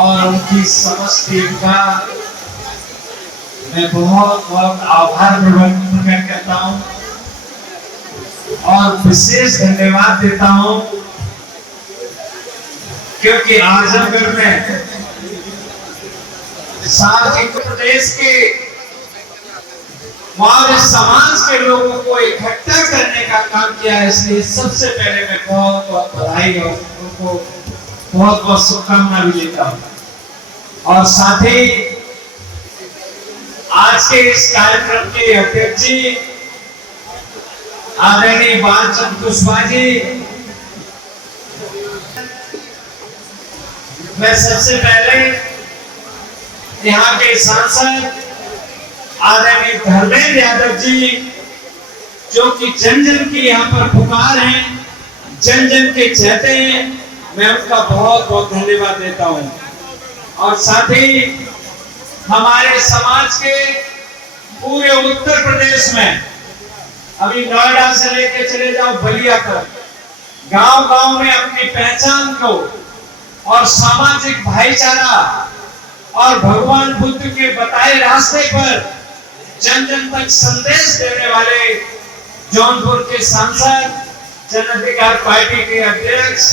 और उनकी समस्त टीम का मैं बहुत बहुत आभार प्रकट करता हूं और विशेष धन्यवाद देता हूं, क्योंकि आजमगढ़ में साथ प्रदेश के मौर्य समाज के लोगों को इकट्ठा करने का काम किया है। इसलिए सबसे पहले मैं बहुत बहुत बधाई और उनको बहुत बहुत शुभकामना भी देता हूं। और साथ ही आज के इस कार्यक्रम के अध्यक्ष जी आदरणीय बालचंद्र कुशवाहा जी, मैं सबसे पहले यहाँ के सांसद आदरणीय धर्मेंद्र यादव जी, जो कि जन जन की यहाँ पर पुकार है, जन जन के चाहते हैं, मैं उनका बहुत बहुत धन्यवाद देता हूँ। और साथ ही हमारे समाज के पूरे उत्तर प्रदेश में, अभी नोएडा से लेके चले जाओ बलिया तक, गांव गांव में अपनी पहचान को और सामाजिक भाईचारा और भगवान बुद्ध के बताए रास्ते पर जन जन तक संदेश देने वाले जौनपुर के सांसद, जन अधिकार पार्टी के अध्यक्ष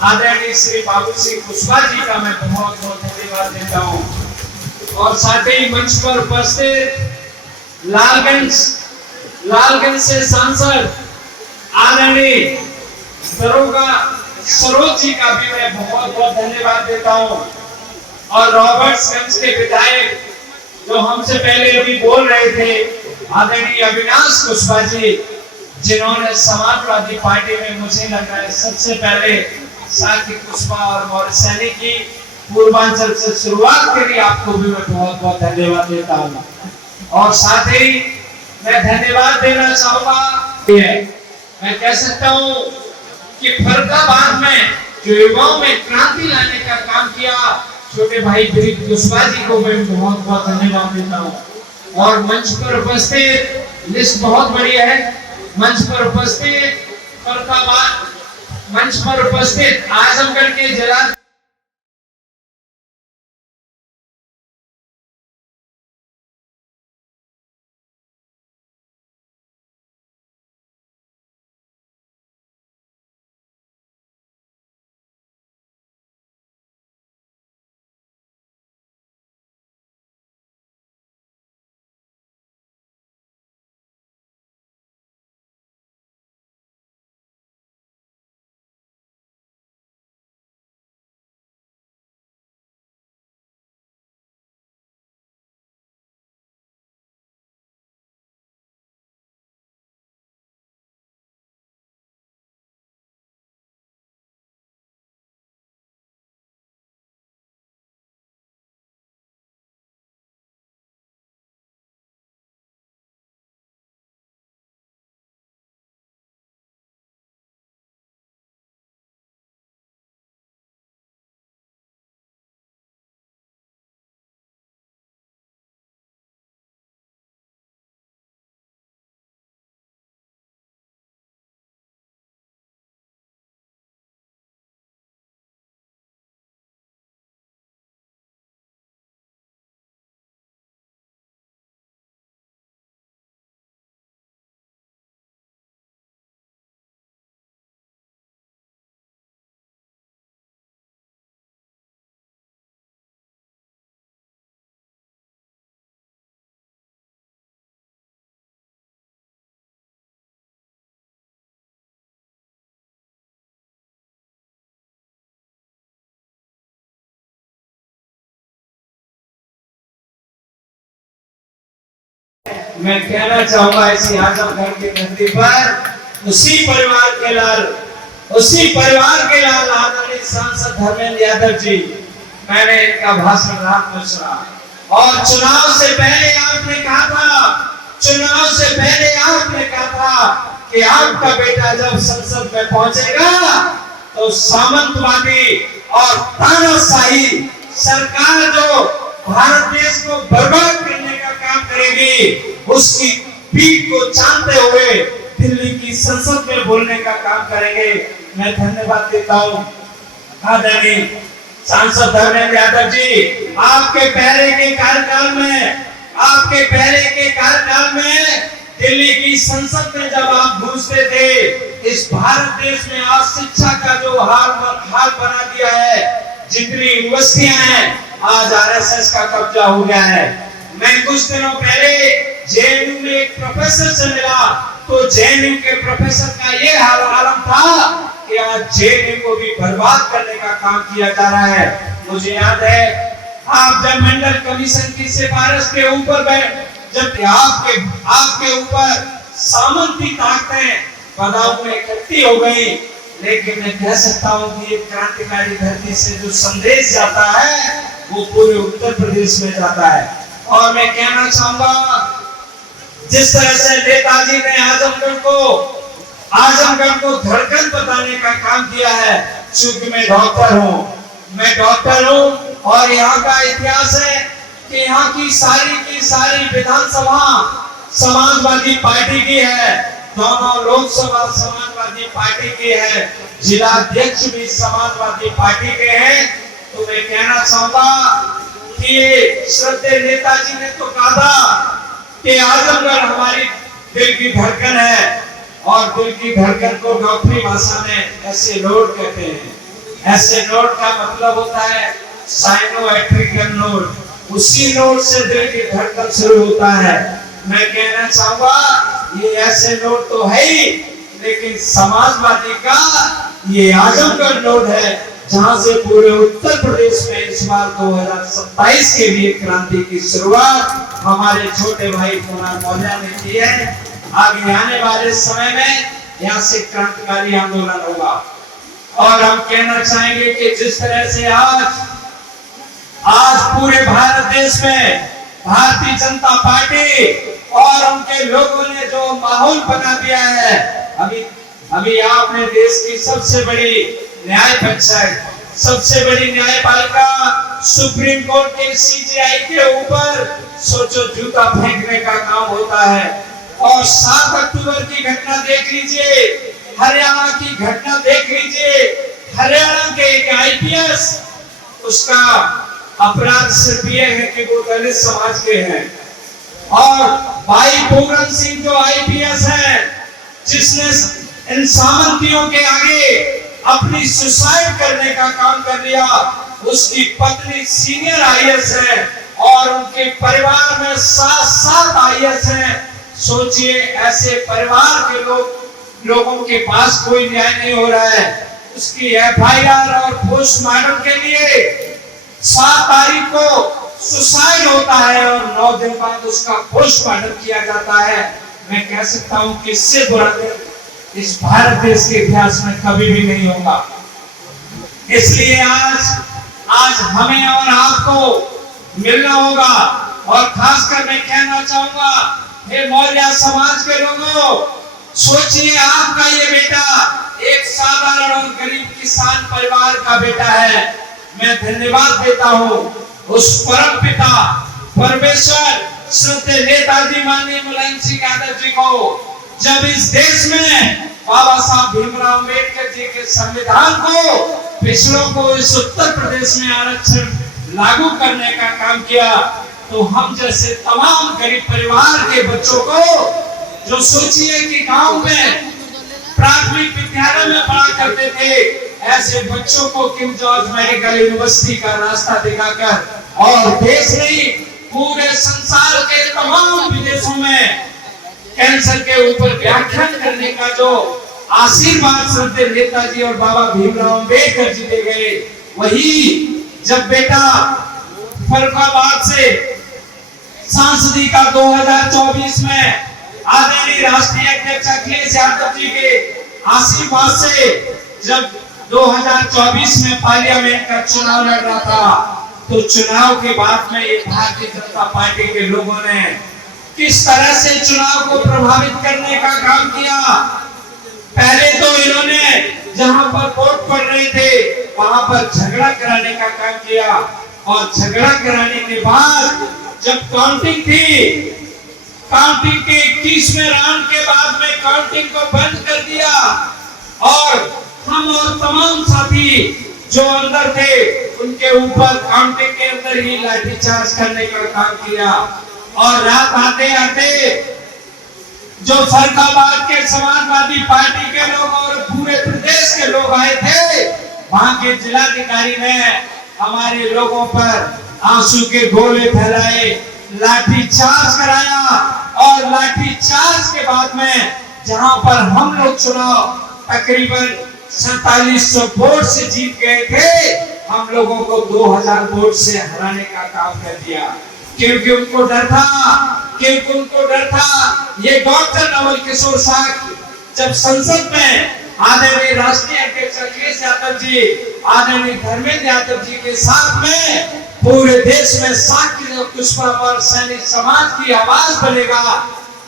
आदरणीय श्री बाबू सिंह कुशवाहा जी का मैं बहुत बहुत धन्यवाद देता हूँ। और साथ ही मंच पर उपस्थित लालगंज से सांसद आदरणीय दरोगा सरोज जी का भी मैं बहुत बहुत धन्यवाद देता हूँ। और रॉबर्ट्सगंज के विधायक जो हमसे पहले अभी बोल रहे थे, आदरणीय अविनाश कुशवाहा जी, जिन्होंने समाजवादी पार्टी में मुझे लग रहा है सबसे पहले साथी कुशवाहा और मौर्य सैनिक की पूर्वांचल से शुरुआत के लिए आपको भी मैं बहुत बहुत धन्यवाद देता हूँ। और साथ ही मैं धन्यवाद देना चाहूंगा, मैं कह सकता हूँ कि फरीदाबाद में जो युवाओं में क्रांति लाने का काम किया, छोटे भाई दिलीप कुशवाहा जी को मैं बहुत बहुत धन्यवाद देता हूँ। और मंच पर उपस्थित, लिस्ट बहुत बड़ी है, मंच पर उपस्थित फरीदाबाद, मंच पर उपस्थित आजमगढ़ के जिला मैं कहना चाहूंगा, इसी आजमगढ़ के धरती पर उसी परिवार के लाल आदरणीय सांसद धर्मेंद्र यादव जी, मैंने इनका भाषण रात में सुना। और चुनाव से पहले आपने कहा था कि आपका बेटा जब संसद में पहुंचेगा तो सामंतवादी और तानाशाही सरकार जो भारत देश को बर्बाद करने का काम करेगी, उसकी पीठ को चाटते हुए दिल्ली की संसद में बोलने का काम करेंगे। मैं धन्यवाद देता हूँ आदरणीय सांसद धर्मेंद्र यादव जी, आपके पहले के कार्यकाल में दिल्ली की संसद में जब आप घुसते थे, इस भारत देश में आज शिक्षा का जो हाल बना दिया है, जितनी यूनिवर्सिटियां हैं आज आरएसएस का कब्जा हो गया है। मैं कुछ दिनों पहले जेएनयू में एक प्रोफेसर से मिला, तो जेएनयू के प्रोफेसर का ये आलम था कि आज जेएनयू को भी बर्बाद करने का काम किया जा रहा है। मुझे याद है आप जब मंडल कमीशन की सिफारिश के ऊपर जब आपके ऊपर सामंती ताकतें पदाओं में इकट्ठी हो गई, लेकिन मैं कह सकता हूं कि एक क्रांतिकारी धरती से जो संदेश जाता है वो पूरे उत्तर प्रदेश में जाता है। और मैं कहना चाहूंगा, जिस तरह से नेताजी ने आजमगढ़ को धड़कन बताने का काम किया है, चूंकि मैं डॉक्टर हूं और यहाँ का इतिहास है कि यहाँ की सारी विधानसभा समाजवादी पार्टी की है, दोनों लोकसभा समाजवादी पार्टी की है, जिला अध्यक्ष भी समाजवादी पार्टी के हैं। तो मैं कहना चाहूंगा कि ये श्रद्धेय नेताजी ने तो कहा था कि आजमगढ़ हमारी दिल की धड़कन है, और दिल की धड़कन को डॉक्टरी भाषा में ऐसे नोड कहते हैं। ऐसे नोड का मतलब होता है साइनोएट्रिकल नोड, उसी नोड से दिल की धड़कन शुरू होता है। मैं कहना चाहूंगा ये ऐसे नोड तो है ही, लेकिन समाजवादी का ये आजमगढ़ नोड है, जहां से पूरे उत्तर प्रदेश में इस बार 2027 के लिए क्रांति की शुरुआत हमारे छोटे भाई कुमार मौर्य ने की है। आगे आने वाले समय में यहाँ से क्रांतिकारी आंदोलन होगा, और हम कहना चाहेंगे कि जिस तरह से आज पूरे भारत देश में भारतीय जनता पार्टी और उनके लोगों ने जो माहौल बना दिया है, अभी आपने देश की सबसे बड़ी न्यायपालिका सुप्रीम कोर्ट के सीजेआई के ऊपर सोचो जूता फेंकने का काम होता है। और 7 अक्टूबर की घटना देख लीजिए, हरियाणा की घटना देख लीजिए, हरियाणा के एक आईपीएस, उसका अपराध सिर्फ ये है कि वो दलित समाज के हैं, और भाई पूरन सिंह जो आईपीएस है, जिसने इन सामंतियों के आगे अपनी सुसाइड करने का काम कर लिया, उसकी पत्नी सीनियर आईएएस है और उनके परिवार में 7 आईएएस हैं। सोचिए ऐसे परिवार के लोगों के पास कोई न्याय नहीं हो रहा है। उसकी एफआईआर और पोस्टमार्टम के लिए 7 तारीख को सुसाइड होता है और 9 दिन बाद उसका पोस्टमार्टम किया जाता है। मैं कह सकता हूं कि इससे बुरा दिन इस भारत देश के इतिहास में कभी भी नहीं होगा। इसलिए आज हमें और आपको मिलना होगा, और खासकर मैं कहना चाहूंगा, हे मौर्य समाज के लोगों, सोचिए आपका ये बेटा एक साधारण और गरीब किसान परिवार का बेटा है। मैं धन्यवाद देता हूँ उस परम पिता परमेश्वर श्रद्धेय नेताजी माननीय मुलायम सिंह यादव जी को, जब इस देश में बाबा साहब भीमराव अम्बेडकर जी के संविधान को पिछड़ों को इस उत्तर प्रदेश में आरक्षण लागू करने का काम किया, तो हम जैसे तमाम गरीब परिवार के बच्चों को, जो सोचिए कि गांव में प्राथमिक विद्यालय में पढ़ा करते थे, ऐसे बच्चों को किंग जॉर्ज मेडिकल यूनिवर्सिटी का रास्ता दिखाकर और देश नहीं पूरे संसार के तमाम विदेशों में कैंसर के ऊपर व्याख्यान करने का जो आशीर्वाद श्रद्धेय नेताजी और बाबा भीमराव अम्बेडकर जी दे गए, वही जब बेटा फरुखाबाद से सांसदी का 2024 में आदरणीय राष्ट्रीय अध्यक्ष अखिलेश यादव जी के आशीर्वाद से जब 2024 में पार्लियामेंट का चुनाव लड़ रहा था, तो चुनाव के बाद में ये भारतीय जनता पार्टी के लोगों ने किस तरह से चुनाव को प्रभावित करने का काम किया। पहले तो इन्होंने जहां पर वोट पड़ रहे थे वहां पर झगड़ा कराने का काम किया, और झगड़ा कराने के बाद जब काउंटिंग थी, काउंटिंग के 21वें राउंड के बाद में काउंटिंग को बंद कर दिया, और हम और तमाम साथी जो अंदर थे उनके ऊपर काउंटिंग के अंदर ही लाठीचार्ज करने का काम किया। और रात आते आते जो फरीदाबाद के समाजवादी पार्टी के लोग और पूरे प्रदेश के लोग आए थे, वहां के जिलाधिकारी ने हमारे लोगों पर आंसू के गोले फैलाए, लाठीचार्ज कराया। और लाठीचार्ज के बाद में जहां पर हम लोग चुनाव तकरीबन 4700 वोट से जीत गए थे, हम लोगों को 2000 वोट से हराने का काम कर दिया। क्योंकि उनको डर था ये डॉक्टर नवल किशोर साहब जब संसद में आदरणीय राष्ट्रीय अध्यक्ष अखिलेश यादव जी, आदरणीय धर्मेंद्र यादव जी के साथ में पूरे देश में साक्य पुष्पावर सैनिक समाज की आवाज बनेगा,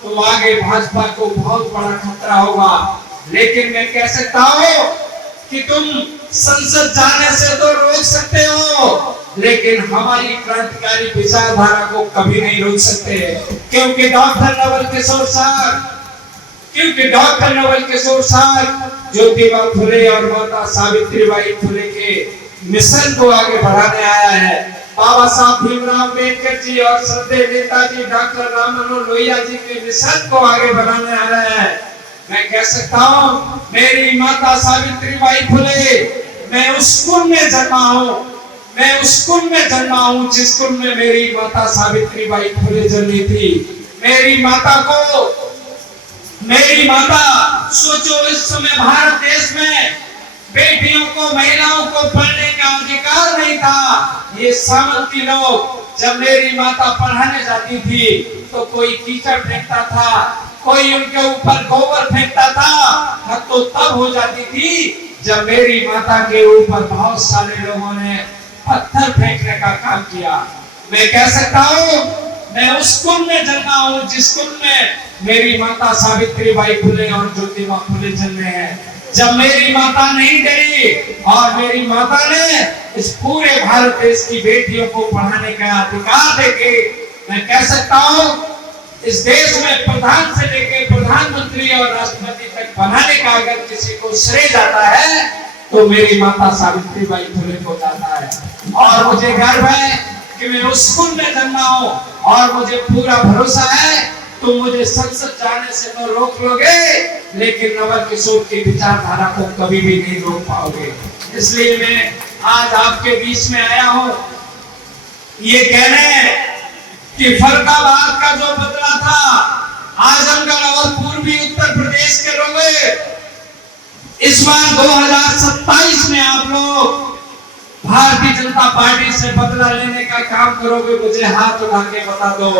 तो आगे भाजपा को बहुत बड़ा खतरा होगा। लेकिन मैं कह सकता हूं कि तुम संसद जाने से तो रोक सकते हो, लेकिन हमारी क्रांतिकारी विचारधारा को कभी नहीं रोक सकते। क्योंकि डॉक्टर नवल किशोर साहब ज्योतिबा फुले और माता सावित्रीबाई फुले के मिशन को आगे बढ़ाने आया है। बाबा साहब भीमराव अम्बेडकर जी और श्रद्धेय नेताजी डॉक्टर राम मनोहर लोहिया जी के मिशन को आगे बढ़ाने आ रहा है। मैं कह सकता हूं मेरी माता सावित्रीबाई फुले, मैं उस कुल में जन्मा हूं जिस कुल में मेरी माता सावित्रीबाई फुले जन्मी थी। मेरी माता सोचो, इस समय भारत देश में बेटियों को, महिलाओं को पढ़ने का अधिकार नहीं था। ये सामंती लोग जब मेरी माता पढ़ाने जाती थी तो कोई कीचड़ फेंकता था, कोई उनके ऊपर गोबर फेंकता था, तो तब हो जाती थी जब मेरी माता के ऊपर बहुत सारे लोगों ने पत्थर फेंकने का काम किया। मैं कह सकता हूं मैं उस कुल में जन्मा हूं जिस कुल में मेरी माता सावित्रीबाई फुले और ज्योतिबा फुले जन्मे हैं। जब मेरी माता नहीं डरी और मेरी माता ने इस पूरे भारत देश की बेटियों को पढ़ाने का अधिकार देके, मैं कह सकता हूं इस देश में प्रधान से लेकर प्रधानमंत्री और राष्ट्रपति तक बनाने का अगर किसी को श्रेय जाता है तो मेरी माता सावित्रीबाई फुले को जाता है। और मुझे गर्व है कि मैं उस कुल में जन्मा हूं और मुझे पूरा भरोसा है तुम मुझे संसद जाने से तो रोक लोगे, लेकिन नवल किशोर की विचारधारा को कभी भी नहीं रोक पाओगे। इसलिए मैं आज आपके बीच में आया हूं ये कहने कि फरीदाबाद का जो बदला था, आजमगढ़ और पूर्वी उत्तर प्रदेश के लोग इस बार 2027 में आप लोग भारतीय जनता पार्टी से बदला लेने का काम करोगे, मुझे हाथ उठा के बता दो।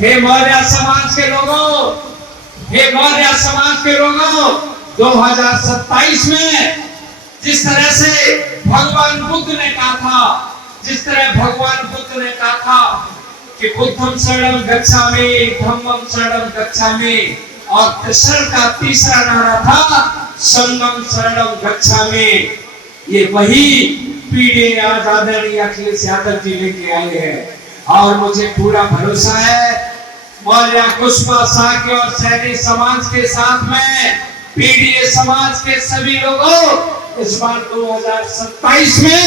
हे मौर्य समाज के लोगों, 2027 में जिस तरह से भगवान बुद्ध ने कहा था कि बुद्धम शरणम गच्छामि, धम्मम शरणम गच्छामि, और कृष्ण का तीसरा नारा था संगम शरणम गच्छामि। ये वही पीढ़ी आज आदरणीय अखिलेश यादव जी लेके आए हैं। और मुझे पूरा भरोसा है मौर्य कुशवा साक्य और सैनी समाज के साथ में पीडीए समाज के सभी लोगों इस बार 2027 में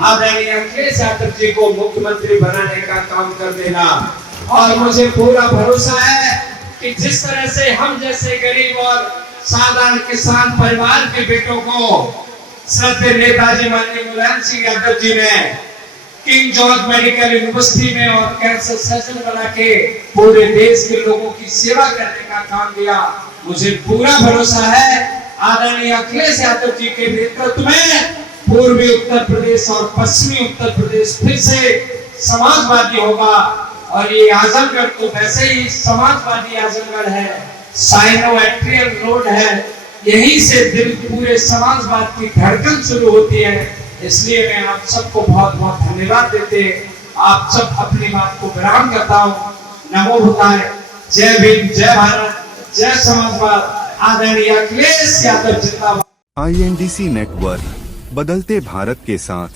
आदरणीय अखिलेश यादव जी को मुख्यमंत्री बनाने का काम कर देना। और मुझे पूरा भरोसा है कि जिस तरह से हम जैसे गरीब और साधारण किसान परिवार के बेटों को श्रद्धेय नेताजी माननीय मुलायम सिंह यादव जी ने किंग जॉर्ज मेडिकल यूनिवर्सिटी में और कैंसर सर्जन बना के पूरे देश के लोगों की सेवा करने का काम दिया, मुझे पूरा भरोसा है आदरणीय अखिलेश यादव जी के नेतृत्व में पूर्वी उत्तर प्रदेश और पश्चिमी उत्तर प्रदेश फिर से समाजवादी होगा। और ये आजमगढ़ तो वैसे ही समाजवादी आजमगढ़ है, साइनो एट्रियल रोड है, यहीं से दिल पूरे समाजवाद की धड़कन शुरू होती है। इसलिए मैं आप सबको बहुत बहुत धन्यवाद देते, आप सब अपनी बात को विराम करता हूँ। नमो बुद्धाय, जय भीम, जय भारत, जय समाजवाद, आदरणीय अखिलेश यादव जिंदाबाद। INDC नेटवर्क, बदलते भारत के साथ।